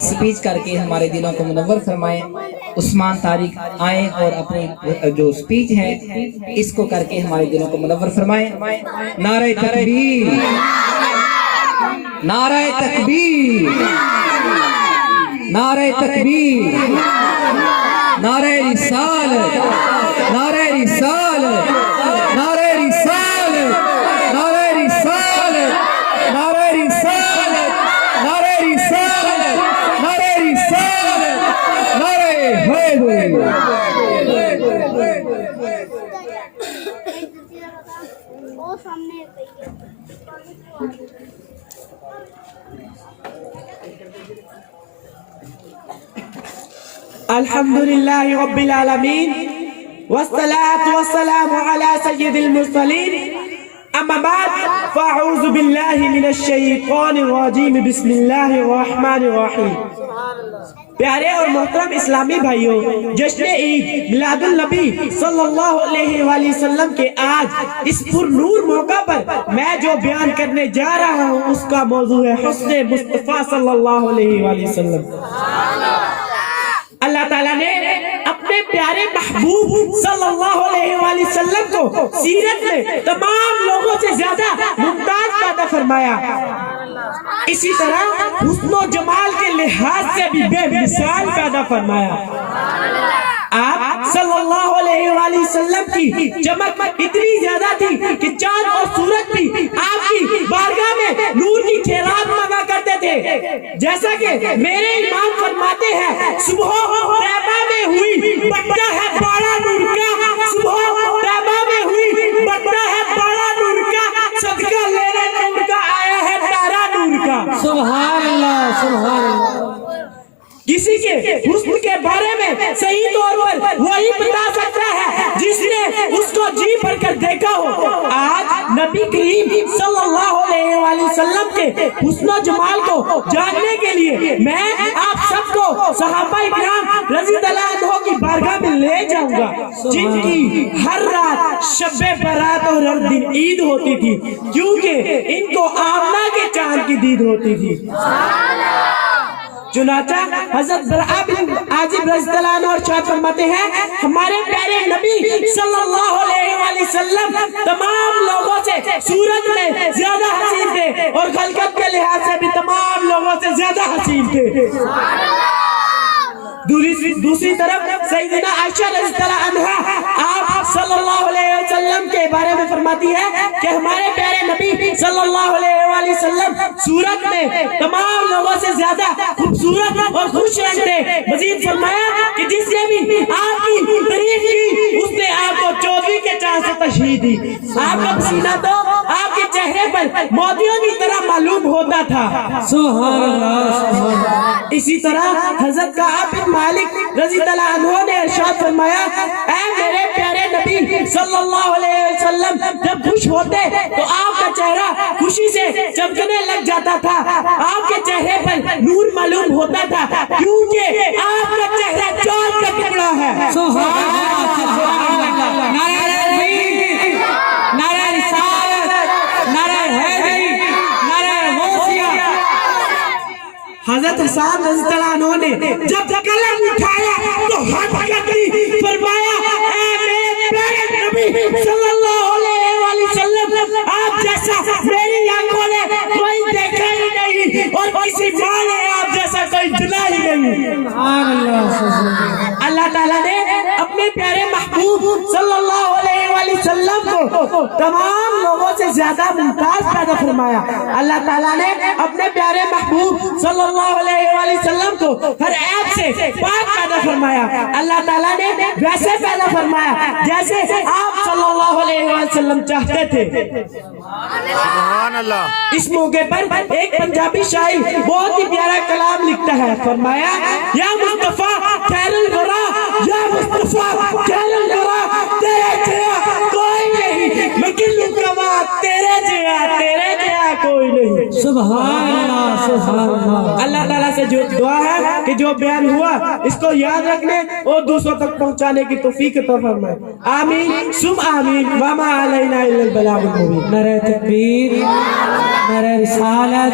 Speech करके हमारे दिलों को मुनव्वर फरमाएं। उस्मान तारिक आए और अपनी जो स्पीच है इसको करके हमारे दिलों को मुनव्वर फरमाएं। नारे तकबीर, नारे तकबीर, नारे तकबीर, नारे रिसालत, नारे रिसालत, नारे रिसालत, नारे रिसालत, नारे रिसालत, नारे रिसालत, नारे रिसालत, नारे हैदर। अल्हम्दुलिल्लाहि रब्बिल आलमीन वस्सलातु वस्सलामु अला सय्यिदिल मुरसलीन अम्मा बाद फ़अऊज़ु बिल्लाहि मिनश शैतानिर रजीम बिस्मिल्लाहिर रहमानिर रहीम। प्यारे और मोहतरम इस्लामी भाइयों, जश्न ईद मिलादुल नबी सल्लल्लाहु अलैहि वसल्लम के आज इस पुरनूर मौका पर मैं जो बयान करने जा रहा हूँ उसका मौजू है हुस्न मुस्तफ़ा सल्लल्लाहु अलैहि वसल्लम। अल्लाह ताला ने अपने प्यारे महबूब सल्लल्लाहु अलैहि वसल्लम को सीरत में तमाम लोगों से ज्यादा मुमताज पैदा फरमाया। इसी तरह हुस्न जमाल के लिहाज से भी बेमिसाल पैदा फरमाया। आप सल्लल्लाहु अलैहि वसल्लम की चमक इतनी ज्यादा थी कि चांद और सूरज भी आपकी बारगाह में नूर की खैरात मांगा करते थे। जैसा कि मेरे इमाम फरमाते हैं, सुबह तैबा में हुई बट्टा है बड़ा नूर का, सुबह तैबा में हुई बट्टा है बड़ा नूर का, सदका लेने नूर का आया है तारा नूर का। सुभान अल्लाह, सुभान अल्लाह। किसी के हुस्न के बारे में सही तौर पर वही बता सकता है जिसने उसको जी भर कर देखा हो। आज नबी करीम सल्लल्लाहु अलैहि वसल्लम के हुस्न जमाल को जानने के लिए मैं आप सबको सहाबा इकराम रज़ियल्लाहु अन्हुम की बारगाह में ले जाऊंगा, जिनकी हर रात शब बारात और हर दिन ईद होती थी, क्योंकि इनको आमना के चांद की दीद होती थी। चुनाचा हज़रत बरा बिन आजिब रज़ियल्लाहु अन्हु इरशाद फरमाते हैं, हमारे प्यारे नबी सल्लल्लाहु अलैहि वसल्लम तमाम लोगों से सूरत में ज्यादा हसीन थे और खलकत के लिहाज से भी तमाम लोगों से ज्यादा हसीन थे। दूसरी तरफ सैयदना आयशा रज़ियल्लाहु अन्हा आप सल्लल्लाहु अलैहि वसल्लम के बारे में फरमाती है कि हमारे प्यारे नबी सल्लल्लाहु अलैहि वसल्लम सूरत में तमाम लोगों से ज्यादा खूबसूरत और खुश रहते। मजीद फरमाया कि जिसने भी आपकी तारीफ की उसने आपको 24 के चांद से तशरीह दी। आपका पसीना तो आपके चेहरे पर मोतियों की तरह मालूम होता था। सुभान अल्लाह। इसी तरह हज़रत काब बिन मालिक रज़ियल्लाहु अन्हु ने इरशाद फरमाया, ऐ मेरे प्यारे नबी सल्लल्लाहु अलैहि वसल्लम जब खुश होते तो आपका चेहरा खुशी से चमकने लग जाता था, आपके चेहरे पर नूर मालूम होता था, क्योंकि आपका चेहरा चांद का टुकड़ा है। सुभान अल्लाह। नारे तकबीर, नारे रिसालत, नारे हैदरी, नारे गौसिया। हज़रत हसन रज़ियल्लाहु अन्हु ने जब कलम उठाया तो हद कर दी, फरमाया, ऐ मेरे प्यारे नबी सल्लल्लाहु अलैहि वसल्लम आप जैसा मेरी आंखों ने कोई देखा ही नहीं और किसी माँ ने आप जैसा कोई सुना ही नहीं। सुभान अल्लाह। अल्लाह ताला ने अपने प्यारे महबूब सल्लल्लाहु अलैहि वसल्लम को तमाम लोगों से ज्यादा मुमताज पैदा फरमाया। अल्लाह ताला ने अपने प्यारे महबूब सल्लल्लाहु अलैहि वसल्लम को हर ऐब से पाक पैदा फरमाया। अल्लाह ताला ने वैसे पैदा फरमाया जैसे आप सल्लल्लाहु अलैहि वसल्लम चाहते थे। सुभान अल्लाह। इस मौके पर एक पंजाबी शायर बहुत ही प्यारा कलाम लिखता है, फरमाया, या मुस्तफा खैरुल वरा, या मुस्तफा खैरुल वरा, तेरे जैसा कोई नहीं, मकिल कवा तेरे जैसा कोई नहीं। सुभान अल्लाह, सुभान अल्लाह। अल्लाह ताला से जो दुआ है कि जो बयान हुआ इसको याद रखने और दूसरों तक पहुंचाने की तौफीक अता फरमाए। आमीन सुम आमीन। वमा अलैना इल्लल बलागुल मुबीन। नारे तकबीर, नारे रिसालत।